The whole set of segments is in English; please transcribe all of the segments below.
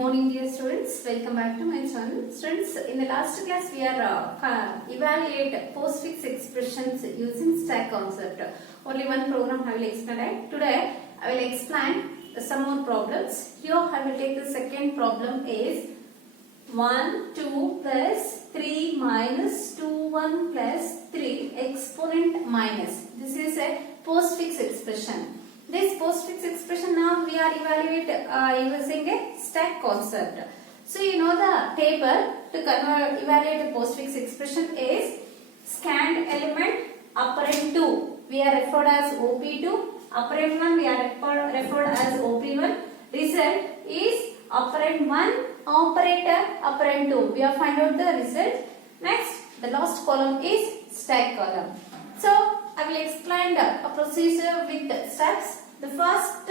Morning dear students, welcome back to my channel. Students, in the last class we are evaluate postfix expressions using stack concept. Only one program I will explain. Today I will explain some more problems. Here I will take the second problem is 1, 2 plus 3 minus 2, 1 plus 3 exponent minus. This is a postfix expression. This postfix expression now we are using a stack concept. So you know the table to evaluate a postfix expression is scanned element operand 2 we are referred as OP2, operand 1 we are referred as OP1. Result is operand 1 operator operand 2. We have find out the result. Next the last column is stack column. So I will explain a procedure with the steps. The first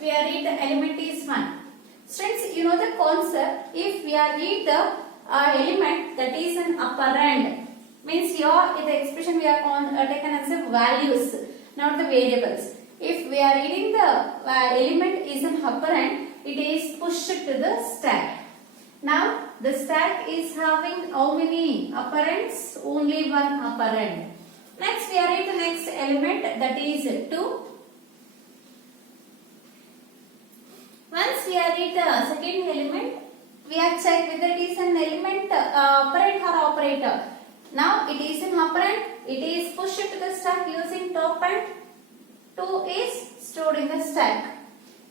we are read the element is 1. Students, you know the concept. If we are read the element that is an operand, means here in the expression we are taken as a values, not the variables. If we are reading the element is an operand, it is pushed to the stack. Now the stack is having how many operands? Only one operand. Next we are read the next element that is 2. Once we are read the second element, we are check whether it is an element operand or operator. Now it is an operand, it is pushed to the stack using top and 2 is stored in the stack.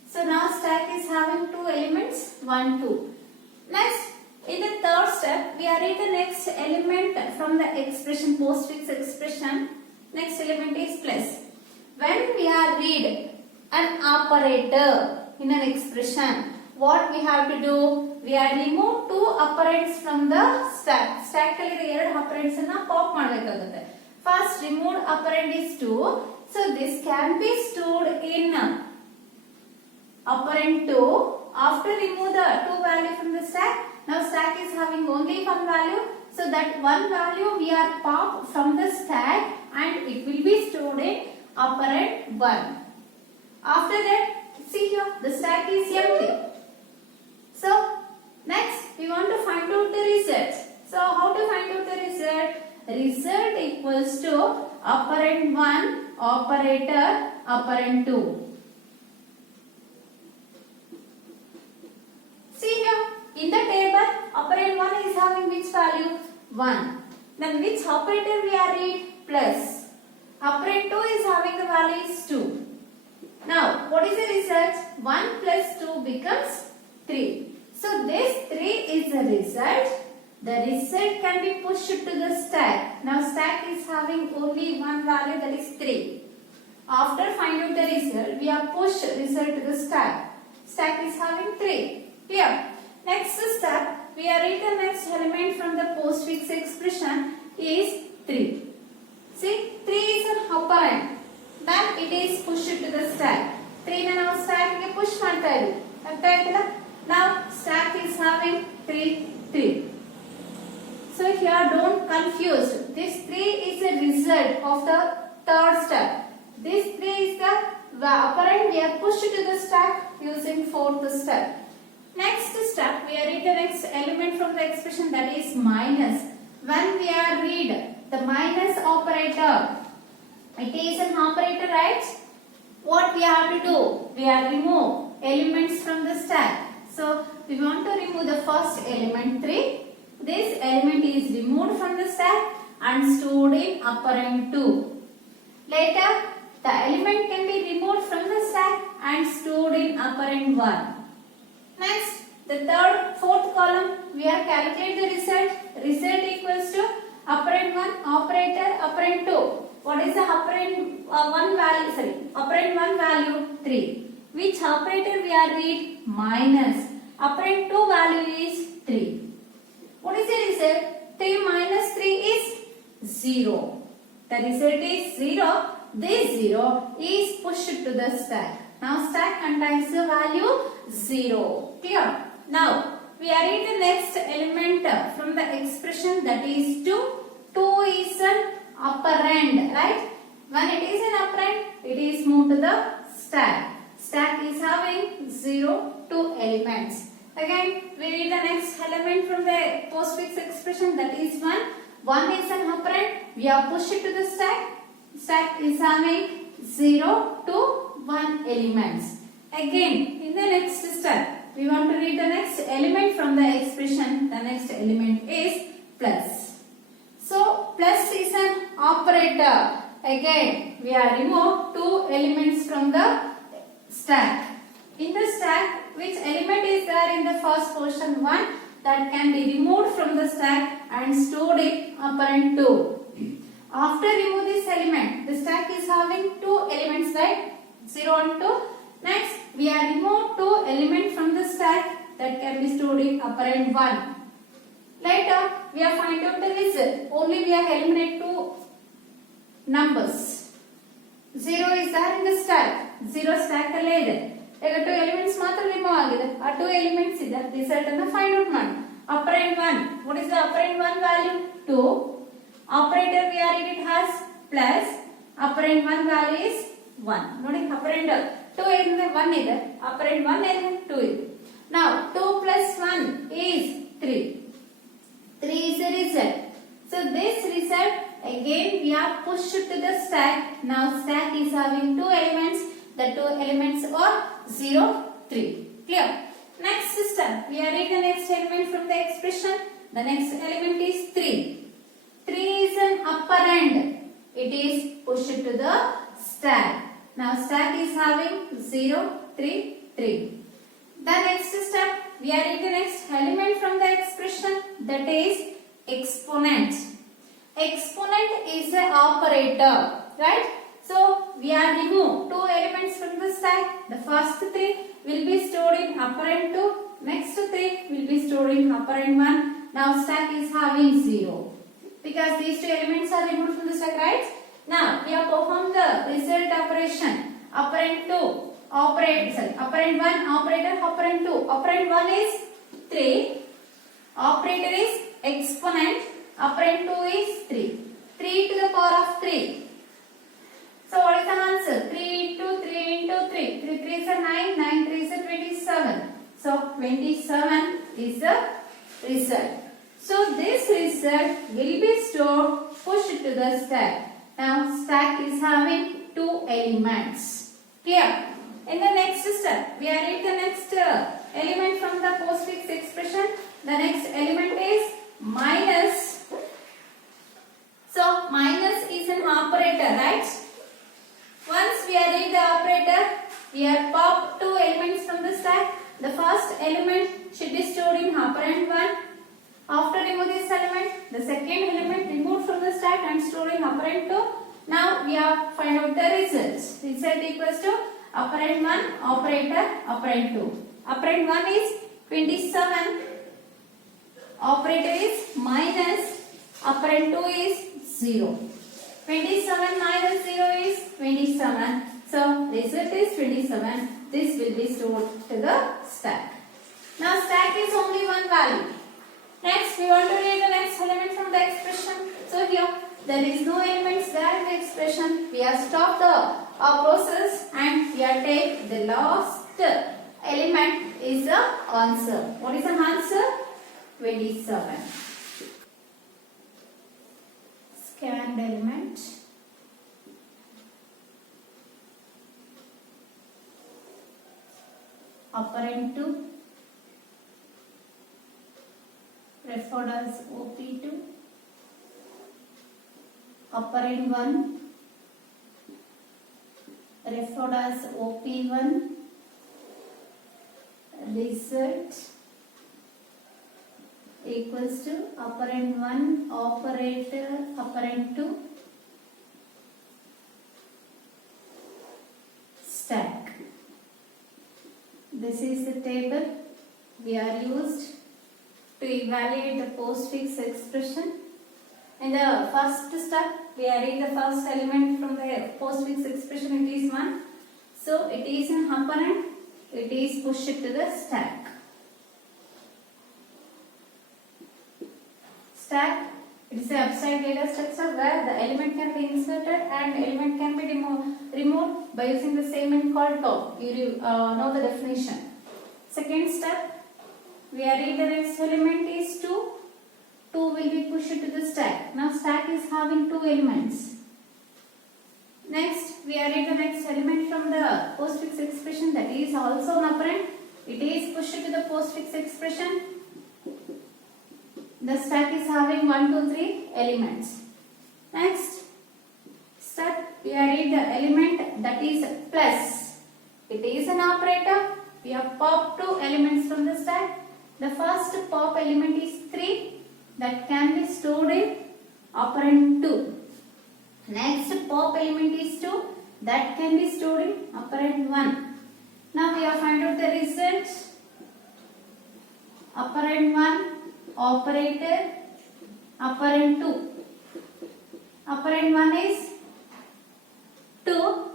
So now stack is having two elements 1, 2. Next in the third step, we are read the next element from the expression postfix expression. Next element is plus. When we are read an operator in an expression, what we have to do? We are remove two operands from the stack. Stack alli the ಎರಡು operands ಅನ್ನು pop ಮಾಡಬೇಕಾಗುತ್ತೆ. First removed operand is 2. So this can be stored in operand 2. After remove the two value from the stack, now stack is having only one value. So that one value we are pop from the stack and it will be stored in operand 1. After that, see here the stack is empty. So next we want to find out the result. So how to find out the result? Result equals to operand 1 operator operand 2. See here in the table operand 1 is having which value? 1. Then which operator we are read? Plus. Operand 2 is having the value is 2. Now, what is the result? 1 plus 2 becomes 3. So, this 3 is the result. The result can be pushed to the stack. Now, stack is having only one value, that is 3. After finding out the result, we have pushed result to the stack. Stack is having 3. Clear? Next step, we are read the next element from the postfix expression is 3. See, 3 is an operand. Then it is pushed to the stack. 3 na now stack ge push ಮಾಡ್ತಾ ಇದ್ದೀವಿ. ಅರ್ಥ ಆಯ್ತಲ್ಲ? Now stack is having 3. So here don't confuse. This 3 is a result of the third step. This 3 is the operand we are pushed to the stack using fourth step. Next step we are read the next element from the expression that is minus. When we are read the minus operator, it is an operator, right? What we have to do? We are remove elements from the stack. So we want to remove the first element 3. This element is removed from the stack and stored in operand 2. Later the element can be removed from the stack and stored in operand 1. Next the fourth column we are calculate the result. Result equals to operand 1 operator operand 2. What is the operand 1 value? Sorry, operand 1 value 3. Which operator we are read? Minus. Operand 2 value is 3. What is the result? 3 minus 3 is 0. The result is 0. This 0 is pushed to the stack. Now stack contains the value 0. Clear? Now we are read the next element from the expression that is 2. 2 is an operand, right? When it is an operand, it is moved to the stack. Stack is having 0, 2 elements. Again, we read the next element from the postfix expression, that is 1. 1 is an operand. We are pushed to the stack. Stack is having 0 to 1 elements. Again, in the next step, we want to read the next element from the expression. The next element is plus. So, plus is an operator. Again, we are remove 2 elements from the stack. In the stack, which element is there in the first portion? 1 that can be removed from the stack and stored in operand 2. After remove this element, the stack is having 2 elements, right? 0 and 2. Next, we are remove 2 elements from the stack that can be stored in operand 1. Later, we are find out the result. Only we are eliminate 2 numbers. 0 is there in the stack. 0 stack alle ide. Ega 2 elements matra remove agide. Aa 2 elements ide. Result anna find out ಮಾಡಿ. Operand 1. What is the operand 1 value? 2. Operator we are reading has plus. Operand 1 value is 1. ನೋಡಿ operand 2 ಏನಂದ್ರೆ 1 ಇದೆ. Operand 1 ಏನಂದ್ರೆ 2 ಇದೆ. Now 2 plus 1 is 3. 3 is the result. So this result again we are pushed to the stack. Now stack is having 2 elements. The 2 elements are 0, 3. Clear? Next system. We are reading the next element from the expression. The next element is 3. 3 is an operand. It is pushed to the stack. Now stack is having 0, 3, 3. The next step. We are reading the next element from the expression. That is exponent. Exponent is an operator. Right? So we are remove 2 elements from the stack. The first 3 will be stored in operand 2. Next 3 will be stored in operand 1. Now stack is having 0. Because these 2 elements are removed from the stack, right? Now we have performed the result operation. Operand 2, operand 1, operator, operand 2. Operand 1 is 3. Operator is exponent. Operand 2 is 3. 3 to the power of 3. So what is the answer? 3 into 3 into 3. 3 3 is a 9, 9 3 is a 27. So 27 is the result. So this result will be stored, pushed to the stack. Now stack is having 2 elements. Clear? In the next step, we are reading the next element from the postfix expression. The next element is minus. So minus is an operator, right? Once we are read the operator, we have popped 2 elements from the stack. The first element should be stored in operand 1. After remove this element, the second element removed from the stack and stored in operand 2. Now we have find out the results. Result equals to operand 1, operator, operand 2. Operand 1 is 27. Operator is minus. Operand 2 is 0. 27 minus 0 is 27. So result is 27. This will be stored to the stack. Now stack is only one value. Next we want to read the next element from the expression. So here there is no elements there in the expression. We have stopped our process and we are take the last element is the answer. What is the answer? 27. Scanned element. Operand 2 referred as OP2. Operand 1 referred as OP1. Result equals to operand 1 operator operand 2 stack. This is the table we are used to evaluate the postfix expression. In the first step, we are in the first element from the postfix expression. It is 1. So it is an operand. It is pushed to the stack. Stack. It is an upside data structure where the element can be inserted and element can be removed by using the statement called top. You know the definition. Second step, we are read the next element is 2. 2 will be pushed to the stack. Now stack is having 2 elements. Next, we are read the next element from the postfix expression, that is also an operand. It is pushed to the postfix expression. The stack is having 1, 2, 3 elements. Next, step we are read the element that is plus. It is an operator. We have popped 2 elements from the stack. The first pop element is 3, that can be stored in operand 2. Next pop element is 2, that can be stored in operand 1. Now we have find out the results. Operand 1, operator, operand 2. Operand 1 is 2,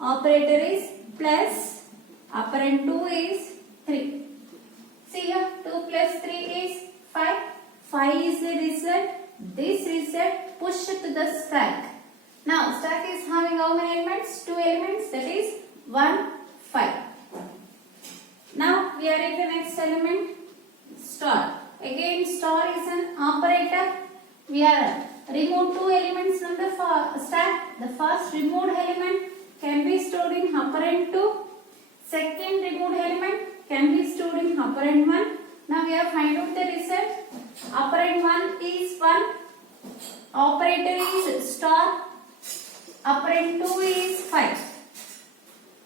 operator is plus, operand 2 is 3. See here, 2 plus 3 is 5. 5 is the result. This result pushed to the stack. Now stack is having how many elements? 2 elements, that is 1, 5. Now we are at the next element, star. Again star is an operator. We are remove 2 elements from the stack. The first removed element can be stored in operand 2. Second removed element can be stored in operand 1. Now we have find out the result. Operand 1 is 1. Operator is star. Operand 2 is 5.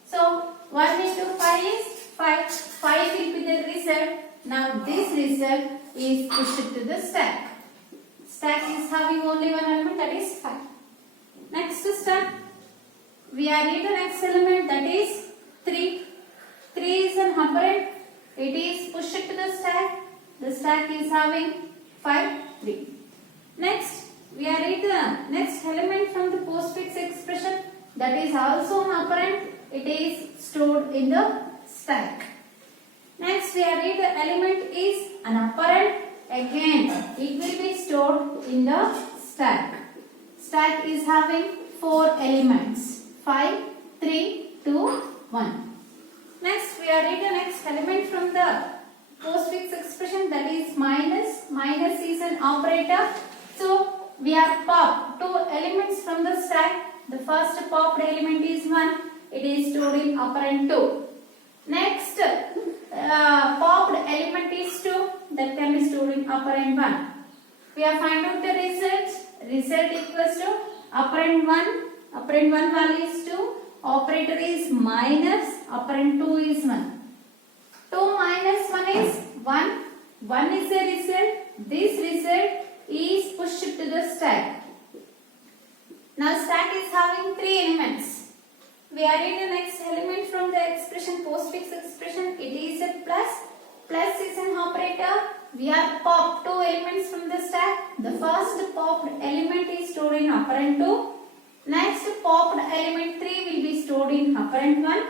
So 1 into 5 is 5. 5 will be the result. Now this result is pushed to the stack. Stack is having only one element, that is 5. Next step, we are in the next element, that is 3. 3 is an operand. It is pushed to the stack. The stack is having 5, 3. Next, we are in the next element from the postfix expression, that is also an operand. It is stored in the stack. Next, we are in the element is an operand. Again, it will be stored in the stack. Stack is having 4 elements, 5, 3, 2, 1. Next, we are read the next element from the postfix expression, that is minus. Minus is an operator. So we have popped 2 elements from the stack. The first popped element is 1. It is stored in operand 2. Next, popped element is 2. That can be stored in operand 1. We have find out the result. Result equals to operand 1. Operand 1 value is 2. Operator is minus, operand 2 is 1. 2 minus 1 is 1. 1 is the result. This result is pushed to the stack. Now stack is having 3 elements. We are in the next element from the expression, postfix expression. It is a plus. Plus is an operator. We have popped 2 elements from the stack. The first popped element is stored in operand 2. Next popped element 3 will be stored in operand 1.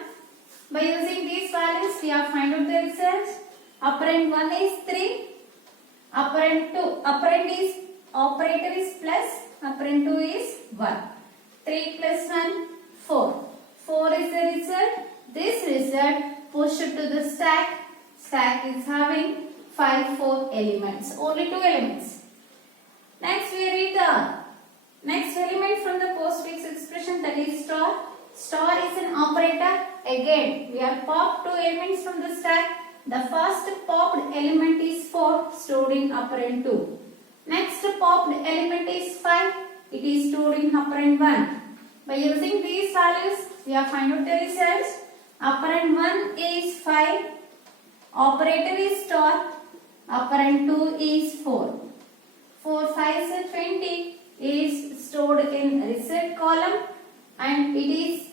By using these values, we have find out the results. Operand 1 is 3. Operand 2, operator is plus. Operand 2 is 1. 3 plus 1, 4. 4 is the result. This result pushed to the stack. Stack is having 5, 4 elements. Only 2 elements. Next we read the next element from the postfix expression, that is star. Star is an operator. Again, we have popped 2 elements from the stack. The first popped element is 4, stored in operand 2. Next popped element is 5. It is stored in operand 1. By using these values, we have find out the results. Operand 1 is 5. Operator is star. Operand 2 is 4. 4, 5 is 20. Is stored in result column and it is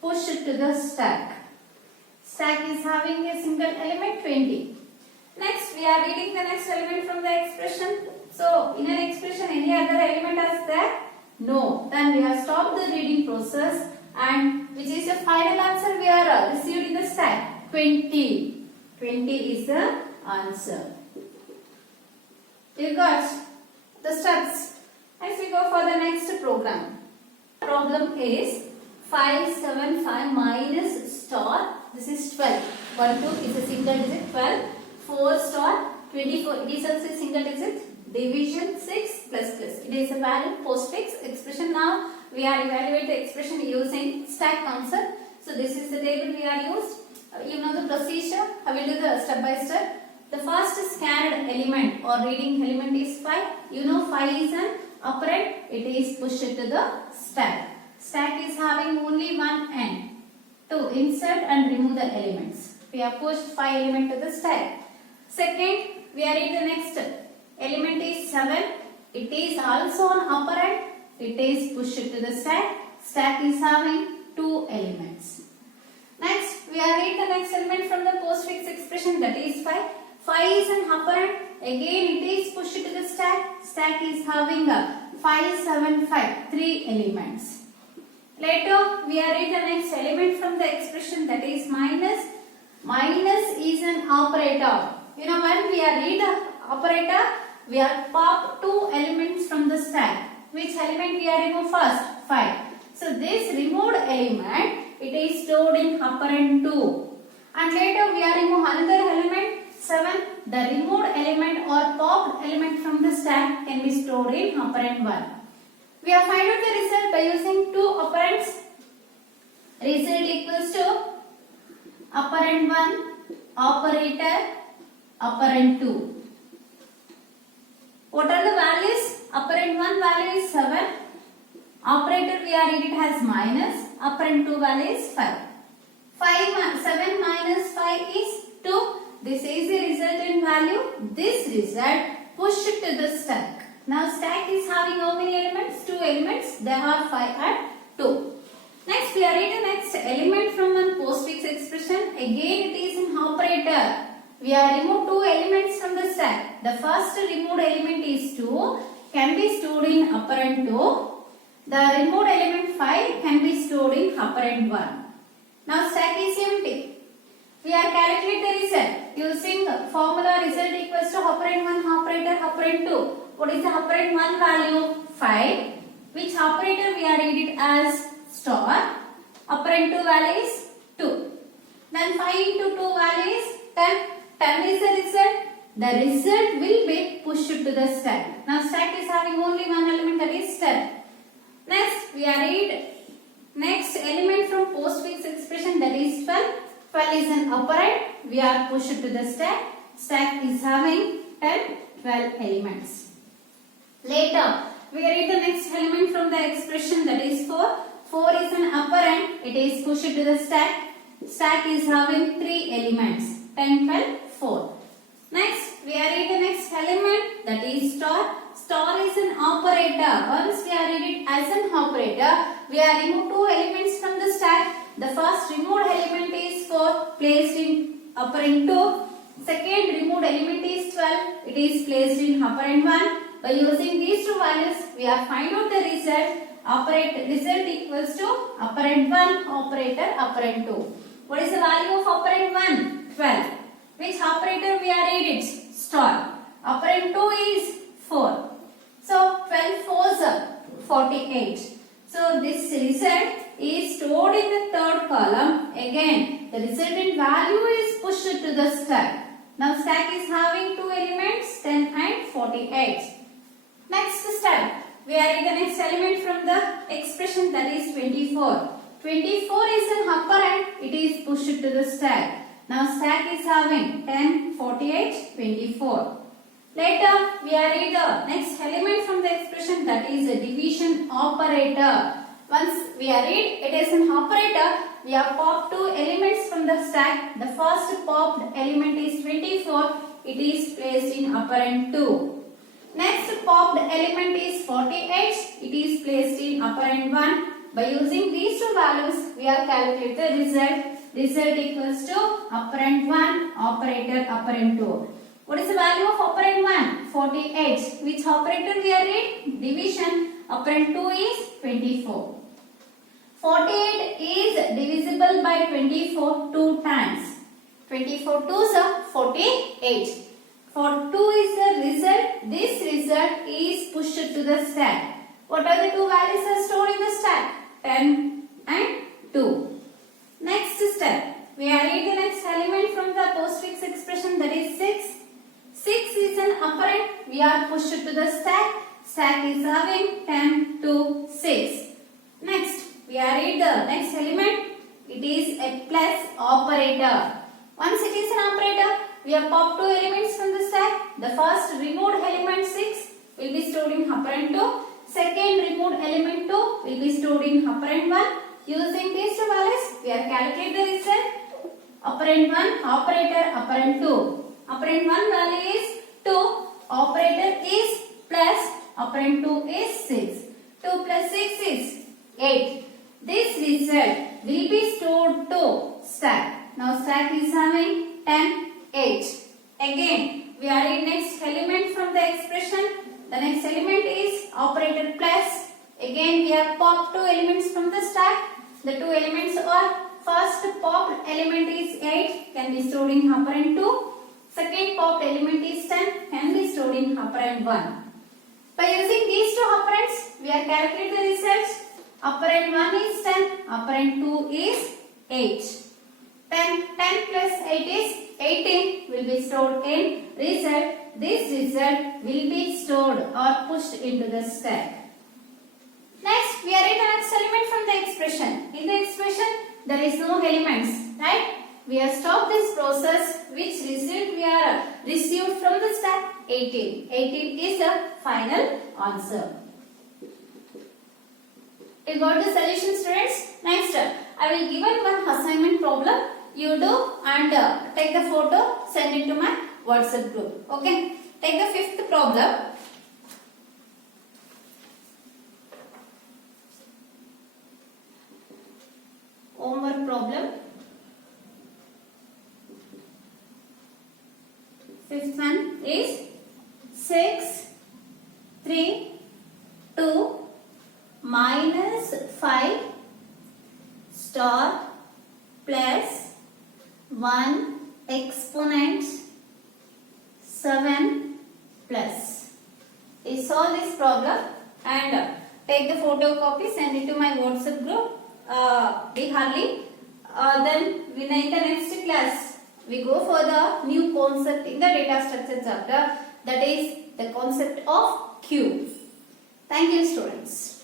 pushed to the stack. Stack is having a single element 20. Next, we are reading the next element from the expression. So, in an expression, any other element is there? No. Then we have stopped the reading process, and which is the final answer we are received in the stack? 20. 20 is the answer. You got the steps. Next we go for the next program. Problem is 575 minus star. This is 12. 1, 2 is a single digit. 12. 4 star 24. It is also a single digit. Division 6 plus plus. It is a value postfix expression. Now we are evaluate the expression using stack concept. So this is the table we are used. You know the procedure. I will do the step by step. The first scanned element or reading element is 5. You know 5 is an operand. It is pushed to the stack. Stack is having only one end. To insert and remove the elements. We have pushed 5 elements to the stack. Second, we are in the next element is 7. It is also an operand. It is pushed to the stack. Stack is having 2 elements. Next, we are in the next element from the postfix expression, that is 5. 5 is an operand. Again, it is pushed to the stack. Stack is having a 5, 7, 5, 3 elements. Later, we are in the next element from the expression, that is minus. Minus is an operator. You know, when we are read the operator, we are pop 2 elements from the stack. Which element we are remove first? 5. So this removed element, it is stored in operand 2. And later we are remove another element 7. The removed element or popped element from the stack can be stored in operand 1. We have find out the result by using 2 operands. Result equals to operand 1, operator, operand 2. What are the values? Operand 1 value is 7. Operator we are reading it as minus. Operand 2 value is 5. 7 minus 5 is 2. This is the resultant value. This result pushed to the stack. Now stack is having how many elements? 2 elements. There are 5 and 2. Next we are reading the next element from one postfix expression. Again it is an operator. We are remove 2 elements from the stack. The first removed element is 2. Can be stored in operand 2. The removed element 5 can be stored in operand 1. Now stack is empty. We are calculate the result using formula result equals to operand 1 operator operand 2. What is the operand 1 value? 5. Which operator we are read it as star. Operand 2 value is 2. Then 5 into 2 value is 10. 10 is the result. The result will be pushed to the stack. Now stack is having only one element, that is 10. Next we are read next element from postfix expression, that is 12. 12 is an operand. We are pushed to the stack. Stack is having 10, 12 elements. Later, we read the next element from the expression, that is 4. 4 is an operand. It is pushed to the stack. Stack is having 3 elements. 10, 12, 4. Next, we are read the next element, that is star. Star is an operator. Once we are read it as an operator, we are remove 2 elements from the stack. The first removed element is 4, placed in operand 2. Second removed element is 12. It is placed in operand 1. By using these 2 values, we are find out the result. Result equals to operand 1, operator, operand 2. What is the value of operand 1? 12. Which operator we are read it? Star. Operand 2 is 4. So 12 fours are 48. So this result is stored in the third column. Again, the resultant value is pushed to the stack. Now stack is having 2 elements, 10 and 48. Next step, we are in the next element from the expression, that is 24. 24 is an operand. It is pushed to the stack. Now stack is having 10, 48, 24. Later, we are in the next element from the expression, that is a division operator. Once we are read it is an operator, we have popped 2 elements from the stack. The first popped element is 24. It is placed in operand 2. Next popped element is 48. It is placed in operand 1. By using these 2 values, we are calculate the result. Result equals to operand 1, operator, operand 2. What is the value of operand 1? 48. Which operator we are read? Division. Operand 2 is 24. 48 is divisible by 24 2 times. 24 2s are 48. For 2 is the result. This result is pushed to the stack. What are the 2 values are stored in the stack? 10 and 2. Next step. we are read the next element from the postfix expression, that is 6. 6 is an operand. We are pushed to the stack. Stack is having 10 to 6. Next, we are read the next element. It is a plus operator. Once it is an operator, we have popped 2 elements from the stack. The first removed element 6 will be stored in operand 2. Second removed element 2 will be stored in operand 1. Using these two values, we are calculating the result. Operand 1, operator, operand 2. Operand 1 value is 2. Operator is plus. Operand 2 is 6. 2 plus 6 is 8. This result will be stored to stack. Now stack is having 10, 8. Again, we are in next element from the expression. The next element is operator plus. Again, we have popped 2 elements from the stack. The 2 elements are, first popped element is 8, can be stored in operand 2. Second popped element is 10, can be stored in operand 1. By using these two operands, we are calculating the results. Operand 1 is 10, operand 2 is 8. 10 plus 8 is 18, will be stored in result. This result will be stored or pushed into the stack. Next, we are at the next element from the expression. In the expression, there is no elements, right? We have stopped this process. Which result we are received from the stack? 18. 18 is the final answer. You got the solution, students? Next, I will give one assignment problem. You do and take the photo, send it to my WhatsApp group. Okay? Take the fifth problem. Homework problem. Fifth one is 6, 3, 2, minus 5, star, plus 1, exponent, 7, plus. You solve this problem and take the photocopy, send it to my WhatsApp group. Be hurry. Then in the next class, we go for the new concept in the data structure chapter, that is the concept of cube. Thank you, students.